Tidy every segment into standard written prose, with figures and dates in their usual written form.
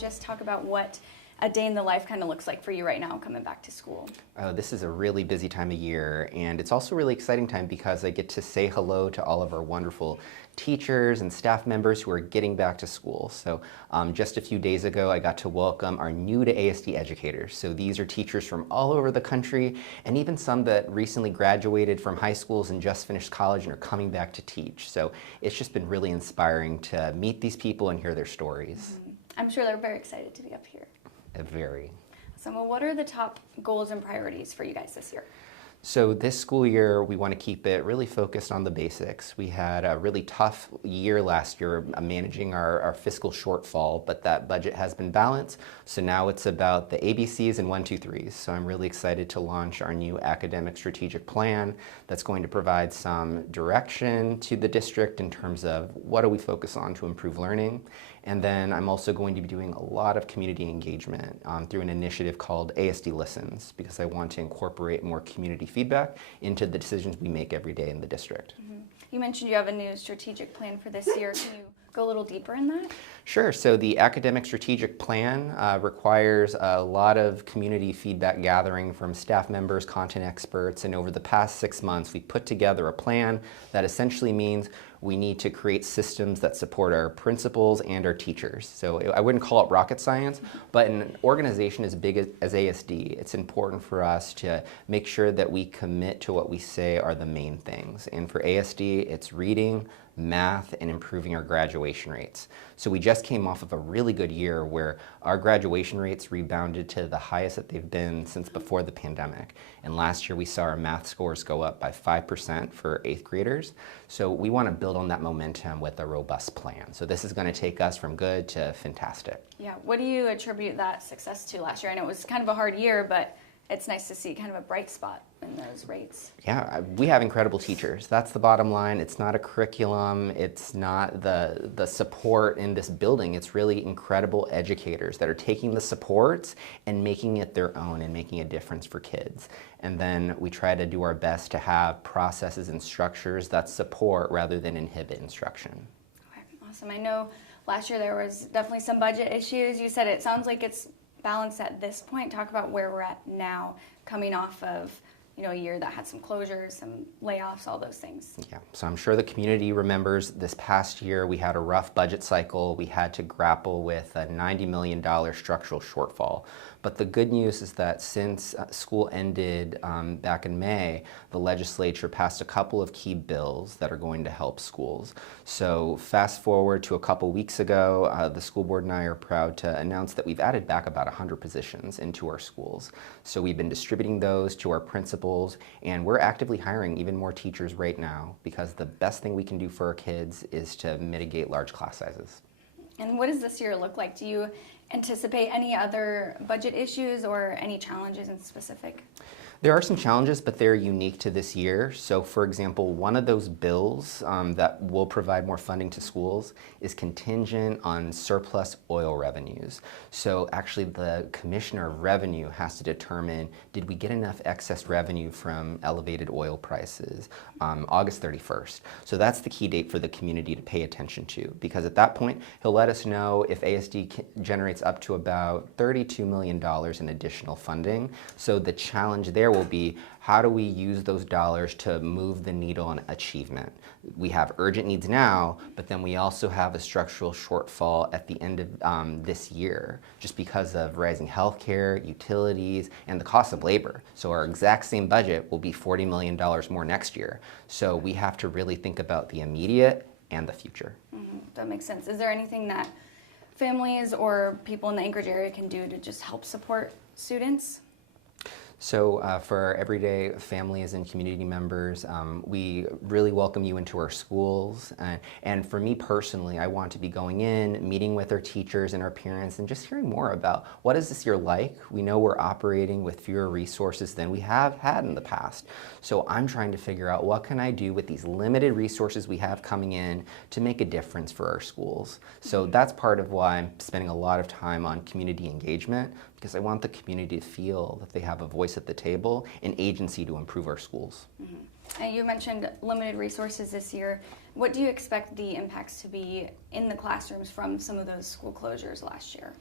just talk about what a day in the life kind of looks like for you right now coming back to school? This is a really busy time of year, and it's also a really exciting time because I get to say hello to all of our wonderful teachers and staff members who are getting back to school. So just a few days ago, I got to welcome our new to ASD educators. So these are teachers from all over the country, and even some that recently graduated from high schools and just finished college and are coming back to teach. So it's just been really inspiring to meet these people and hear their stories. I'm sure they're very excited to be up here. Very. So what are the top goals and priorities for you guys this year? So this school year, we want to keep it really focused on the basics. We had a really tough year last year managing our fiscal shortfall, but that budget has been balanced. So now it's about the ABCs and 1, 2, 3s. So I'm really excited to launch our new academic strategic plan that's going to provide some direction to the district in terms of what do we focus on to improve learning. And then I'm also going to be doing a lot of community engagement through an initiative called ASD Listens, because I want to incorporate more community feedback into the decisions we make every day in the district. You mentioned you have a new strategic plan for this year. Can you go a little deeper in that? Sure. So the academic strategic plan requires a lot of community feedback gathering from staff members, content experts, and over the past 6 months, we put together a plan that essentially means we need to create systems that support our principals and our teachers. So I wouldn't call it rocket science, but in an organization as big as ASD, it's important for us to make sure that we commit to what we say are the main things. And for ASD, it's reading, math, and improving our graduation rates. So we just came off of a really good year where our graduation rates rebounded to the highest that they've been since before the pandemic. And last year we saw our math scores go up by 5% for 8th graders. So we want to build on that momentum with a robust plan. So this is going to take us from good to fantastic. Yeah, what do you attribute that success to last year? I know it was kind of a hard year, but it's nice to see kind of a bright spot in those rates. Yeah, we have incredible teachers. That's the bottom line. It's not a curriculum. It's not the support in this building. It's really incredible educators that are taking the supports and making it their own and making a difference for kids. And then we try to do our best to have processes and structures that support rather than inhibit instruction. Okay, awesome. I know last year there was definitely some budget issues. You said it sounds like it's balanced at this point. Talk about where we're at now, coming off of a year that had some closures, some layoffs, all those things. Yeah, so I'm sure the community remembers this past year we had a rough budget cycle. We had to grapple with a $90 million structural shortfall. But the good news is that since school ended back in May, the legislature passed a couple of key bills that are going to help schools. So fast forward to a couple weeks ago, the school board and I are proud to announce that we've added back about 100 positions into our schools. So we've been distributing those to our principals, and we're actively hiring even more teachers right now because the best thing we can do for our kids is to mitigate large class sizes. And what does this year look like? Do you anticipate any other budget issues or any challenges in specific? There are some challenges, but they're unique to this year. So for example, one of those bills that will provide more funding to schools is contingent on surplus oil revenues. So actually the Commissioner of Revenue has to determine, did we get enough excess revenue from elevated oil prices August 31st. So that's the key date for the community to pay attention to, because at that point, he'll let us know if ASD generates up to about $32 million in additional funding. So the challenge there will be, how do we use those dollars to move the needle on achievement? We have urgent needs now, but then we also have a structural shortfall at the end of this year, just because of rising healthcare, utilities, and the cost of labor. So our exact same budget will be $40 million more next year. So we have to really think about the immediate and the future. That makes sense. Is there anything that families or people in the Anchorage area can do to just help support students? So for our everyday families and community members, we really welcome you into our schools. And for me personally, I want to be going in, meeting with our teachers and our parents, and just hearing more about what is this year like. We know we're operating with fewer resources than we have had in the past. So I'm trying to figure out, what can I do with these limited resources we have coming in to make a difference for our schools? So that's part of why I'm spending a lot of time on community engagement, because I want the community to feel that they have a voice at the table, an agency to improve our schools. And you mentioned limited resources this year. What do you expect the impacts to be in the classrooms from some of those school closures last year?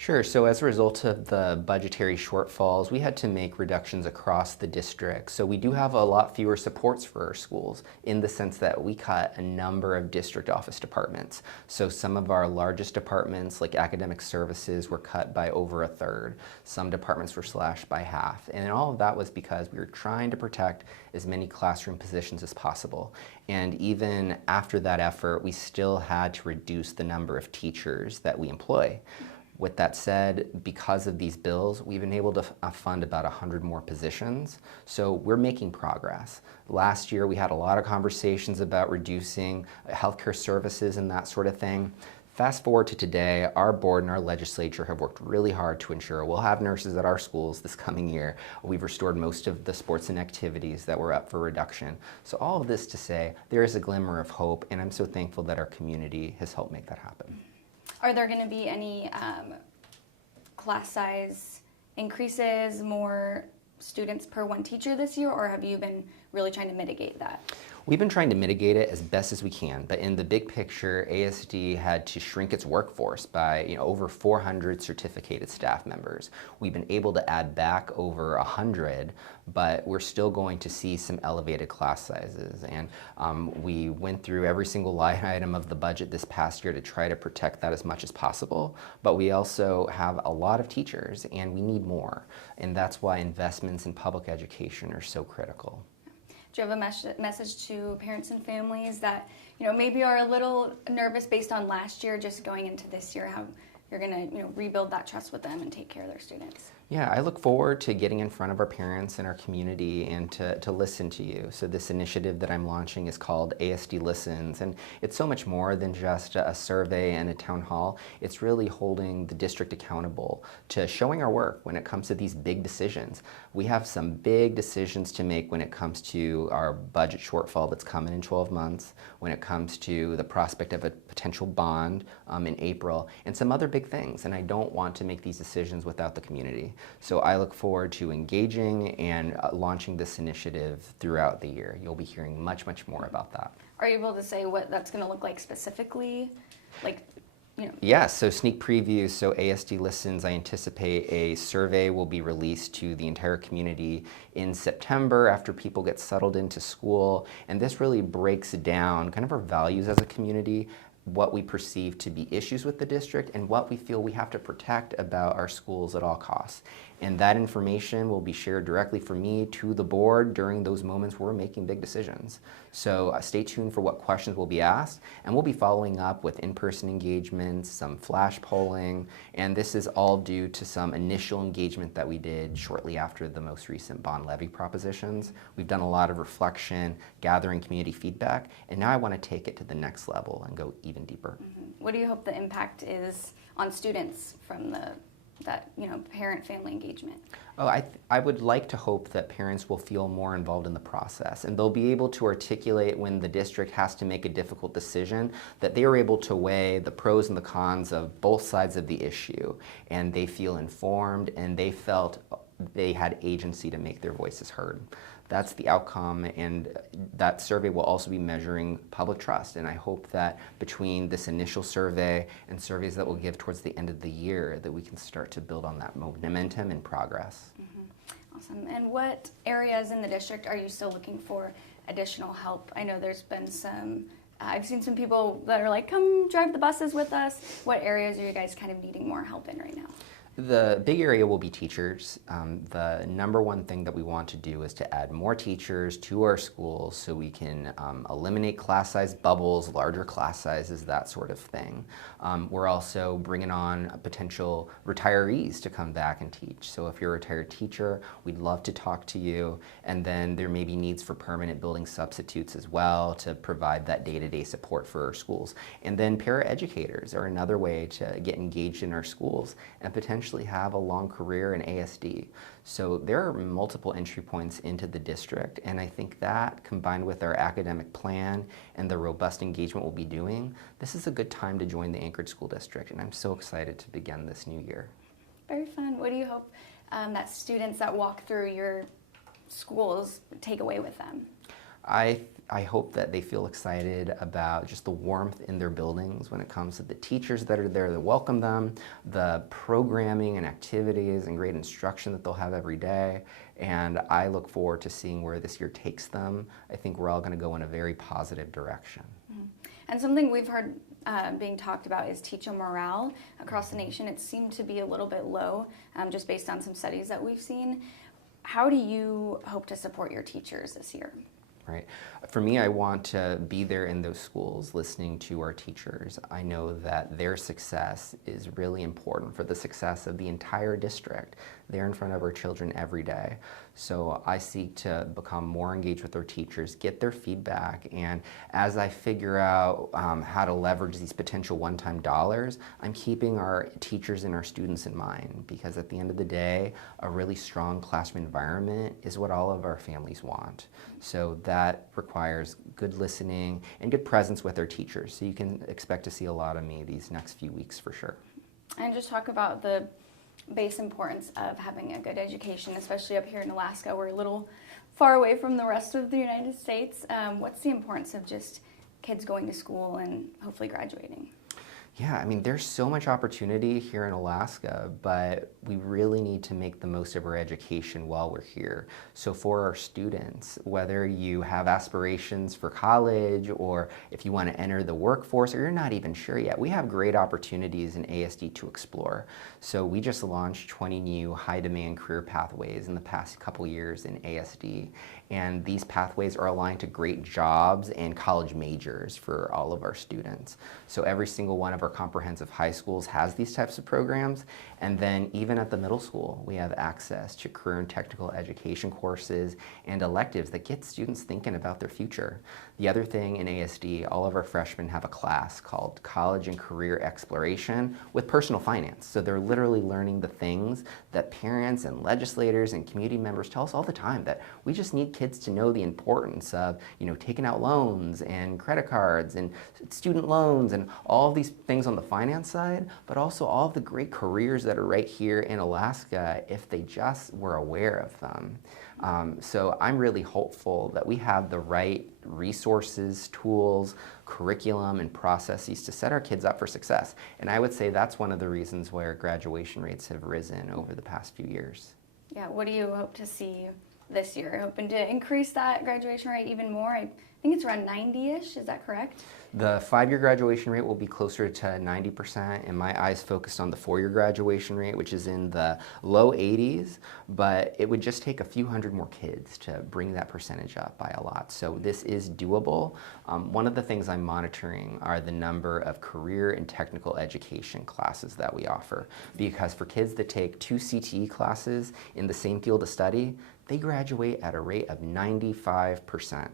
Sure. So as a result of the budgetary shortfalls, we had to make reductions across the district. So we do have a lot fewer supports for our schools in the sense that we cut a number of district office departments. So some of our largest departments, like academic services, were cut by over a third. Some departments were slashed by half. And all of that was because we were trying to protect as many classroom positions as possible. And even after that effort, we still had to reduce the number of teachers that we employ. With that said, because of these bills, we've been able to fund about 100 more positions, so we're making progress. Last year, we had a lot of conversations about reducing healthcare services and that sort of thing. Fast forward to today, our board and our legislature have worked really hard to ensure we'll have nurses at our schools this coming year. We've restored most of the sports and activities that were up for reduction. So all of this to say, there is a glimmer of hope, and I'm so thankful that our community has helped make that happen. Are there going to be any class size increases, more students per one teacher this year, or have you been really trying to mitigate that? We've been trying to mitigate it as best as we can, but in the big picture, ASD had to shrink its workforce by over 400 certificated staff members. We've been able to add back over 100, but we're still going to see some elevated class sizes. And we went through every single line item of the budget this past year to try to protect that as much as possible, but we also have a lot of teachers and we need more. And that's why investments in public education are so critical. Do you have a message to parents and families that maybe are a little nervous based on last year, just going into this year, how you're going to rebuild that trust with them and take care of their students? Yeah, I look forward to getting in front of our parents and our community and to listen to you. So this initiative that I'm launching is called ASD Listens, and it's so much more than just a survey and a town hall. It's really holding the district accountable to showing our work when it comes to these big decisions. We have some big decisions to make when it comes to our budget shortfall that's coming in 12 months, when it comes to the prospect of a potential bond in April, and some other big things. And I don't want to make these decisions without the community. So I look forward to engaging and launching this initiative throughout the year. You'll be hearing much, much more about that. Are you able to say what that's going to look like specifically? Yes, so sneak preview. So ASD Listens, I anticipate a survey will be released to the entire community in September after people get settled into school. And this really breaks down kind of our values as a community, what we perceive to be issues with the district, and what we feel we have to protect about our schools at all costs. And that information will be shared directly from me to the board during those moments where we're making big decisions. So stay tuned for what questions will be asked, and we'll be following up with in-person engagements, some flash polling, and this is all due to some initial engagement that we did shortly after the most recent bond levy propositions. We've done a lot of reflection, gathering community feedback, and now I want to take it to the next level and go even deeper. Mm-hmm. What do you hope the impact is on students from that parent-family engagement? Oh, I would like to hope that parents will feel more involved in the process, and they'll be able to articulate when the district has to make a difficult decision, that they are able to weigh the pros and the cons of both sides of the issue, and they feel informed and they felt they had agency to make their voices heard. That's the outcome, and that survey will also be measuring public trust. And I hope that between this initial survey and surveys that we'll give towards the end of the year, that we can start to build on that momentum and progress. Mm-hmm. Awesome. And what areas in the district are you still looking for additional help? I know there's been some, I've seen some people that are like, come drive the buses with us. What areas are you guys kind of needing more help in right now? The big area will be teachers. The number one thing that we want to do is to add more teachers to our schools so we can eliminate class size bubbles, larger class sizes, that sort of thing. We're also bringing on potential retirees to come back and teach. So if you're a retired teacher, we'd love to talk to you. And then there may be needs for permanent building substitutes as well to provide that day-to-day support for our schools. And then paraeducators are another way to get engaged in our schools and potentially have a long career in ASD. So there are multiple entry points into the district, and I think that combined with our academic plan and the robust engagement we'll be doing, this is a good time to join the Anchorage School District, and I'm so excited to begin this new year. Very fun. What do you hope that students that walk through your schools take away with them? I hope that they feel excited about just the warmth in their buildings when it comes to the teachers that are there that welcome them, the programming and activities and great instruction that they'll have every day. And I look forward to seeing where this year takes them. I think we're all going to go in a very positive direction. Mm-hmm. And something we've heard being talked about is teacher morale across the nation. It seemed to be a little bit low, just based on some studies that we've seen. How do you hope to support your teachers this year? Right. For me, I want to be there in those schools listening to our teachers. I know that their success is really important for the success of the entire district. They're in front of our children every day. So I seek to become more engaged with our teachers, get their feedback, and as I figure out how to leverage these potential one-time dollars, I'm keeping our teachers and our students in mind, because at the end of the day, a really strong classroom environment is what all of our families want. So that requires good listening and good presence with our teachers. So you can expect to see a lot of me these next few weeks for sure. And just talk about the base importance of having a good education, especially up here in Alaska. We're a little far away from the rest of the United States. What's the importance of just kids going to school and hopefully graduating? Yeah, I mean, there's so much opportunity here in Alaska, but we really need to make the most of our education while we're here. So for our students, whether you have aspirations for college or if you want to enter the workforce or you're not even sure yet, we have great opportunities in ASD to explore. So we just launched 20 new high-demand career pathways in the past couple years in ASD. And these pathways are aligned to great jobs and college majors for all of our students. So every single one of our comprehensive high schools has these types of programs. And then even at the middle school, we have access to career and technical education courses and electives that get students thinking about their future. The other thing in ASD, all of our freshmen have a class called College and Career Exploration with personal finance. So they're literally learning the things that parents and legislators and community members tell us all the time, that we just need kids to know the importance of, taking out loans and credit cards and student loans and all of these things on the finance side, but also all of the great careers that are right here in Alaska if they just were aware of them. So I'm really hopeful that we have the right resources, tools, curriculum, and processes to set our kids up for success. And I would say that's one of the reasons why our graduation rates have risen over the past few years. Yeah, what do you hope to see this year? Hoping to increase that graduation rate even more? I think it's around 90-ish, is that correct? The 5-year graduation rate will be closer to 90%, and my eyes focused on the 4-year graduation rate, which is in the low 80s, but it would just take a few hundred more kids to bring that percentage up by a lot. So this is doable. One of the things I'm monitoring are the number of career and technical education classes that we offer, because for kids that take 2 CTE classes in the same field of study, they graduate at a rate of 95%.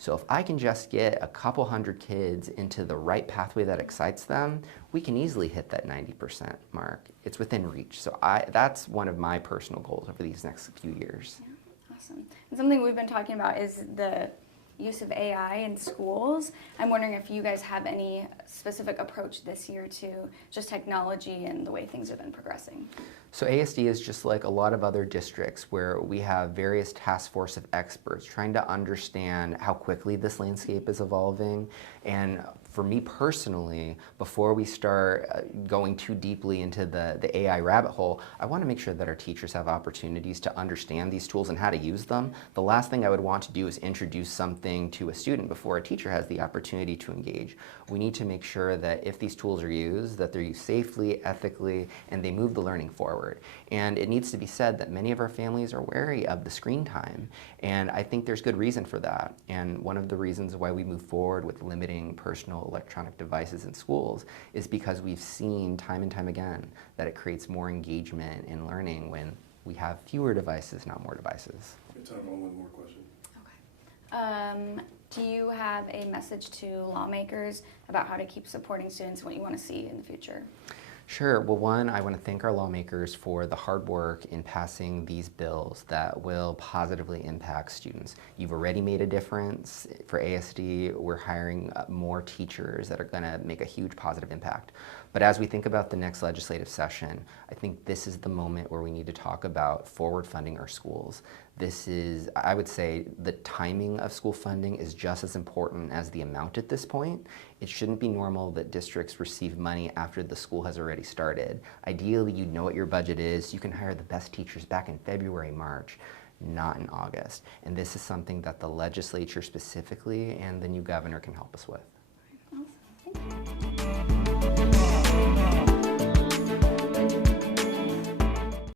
So if I can just get a couple hundred kids into the right pathway that excites them, we can easily hit that 90% mark. It's within reach. So that's one of my personal goals over these next few years. Yeah, awesome. And something we've been talking about is the use of AI in schools. I'm wondering if you guys have any specific approach this year to just technology and the way things have been progressing. So ASD is just like a lot of other districts where we have various task force of experts trying to understand how quickly this landscape is evolving. And for me personally, before we start going too deeply into the AI rabbit hole, I want to make sure that our teachers have opportunities to understand these tools and how to use them. The last thing I would want to do is introduce something to a student before a teacher has the opportunity to engage. We need to make sure that if these tools are used, that they're used safely, ethically, and they move the learning forward. And it needs to be said that many of our families are wary of the screen time, and I think there's good reason for that. And one of the reasons why we move forward with limiting personal electronic devices in schools is because we've seen time and time again that it creates more engagement in learning when we have fewer devices, not more devices. We have time for one more question. Okay. Do you have a message to lawmakers about how to keep supporting students, what you want to see in the future? Sure. Well, one, I want to thank our lawmakers for the hard work in passing these bills that will positively impact students. You've already made a difference. For ASD, we're hiring more teachers that are going to make a huge positive impact. But as we think about the next legislative session, I think this is the moment where we need to talk about forward funding our schools. This is, I would say, the timing of school funding is just as important as the amount at this point. It shouldn't be normal that districts receive money after the school has already started. Ideally, you know what your budget is. You can hire the best teachers back in February, March, not in August. And this is something that the legislature specifically and the new governor can help us with.